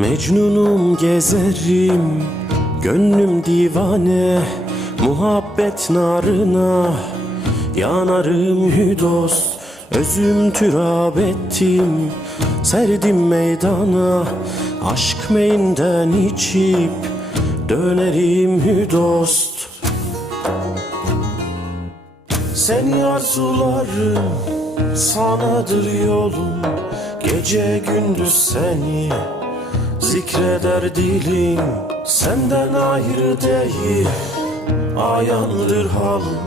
Mecnunum gezerim Gönlüm divane Muhabbet narına Yanarım hüdos Özüm türab ettim Serdim meydana Aşk meyinden içip Dönerim hüdost. Seni arzularım Sanadır yolum Gece gündüz seni Zikreder dilim Senden ayrı değil. Ayandır halim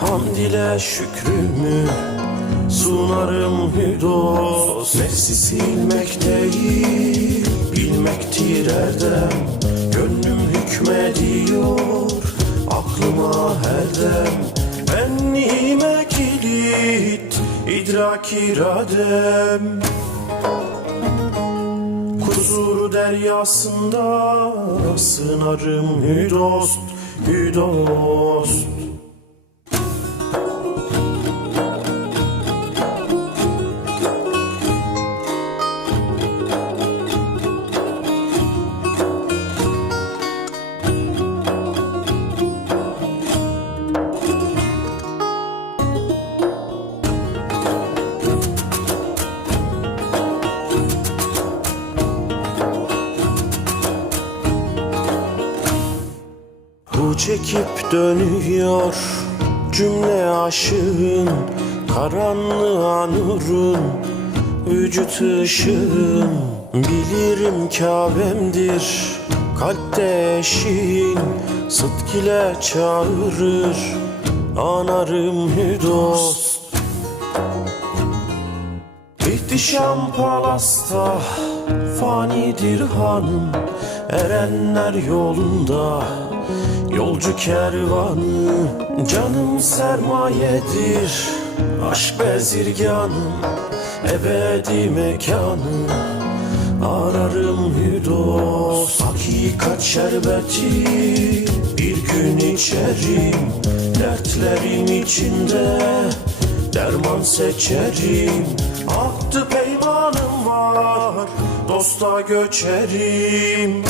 Hamd ile şükrümü. Sunarım hüdos Nefsi silmek değil. Bilmektir erdem Gönlüm hükmediyor. Aklıma her dem Benliğime kilit idrak iradem deryasında sınarım hüdost, hüdost. Bu çekip dönüyor cümle aşığın Karanlığa nurun vücut ışığın. Bilirim Kabe'mdir kalpte eşiğin Sıdk ile çağırır anarım hüdost. İhtişam palasta fanidir hanım Erenler yolunda Yolcu kervanı Canım sermayedir. Aşk bezirganım Ebedi mekanı. Ararım hüdos Hakikat şerbeti. Bir gün içerim Dertlerim içinde. Derman seçerim Ahtı peymanım var. Dosta göçerim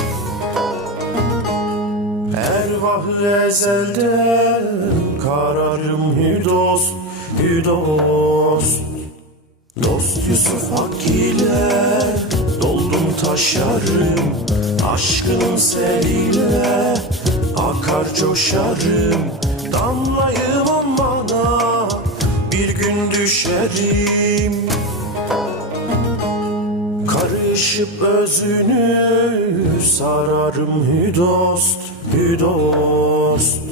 Ervah-ı ezelden kararım hüdost, hüdost Dost Yusuf Hak ile doldum taşarım Aşkın seliyle akar coşarım. Damlayım amana bir gün düşerim Karışıp özünü sararım hüdost, hüdost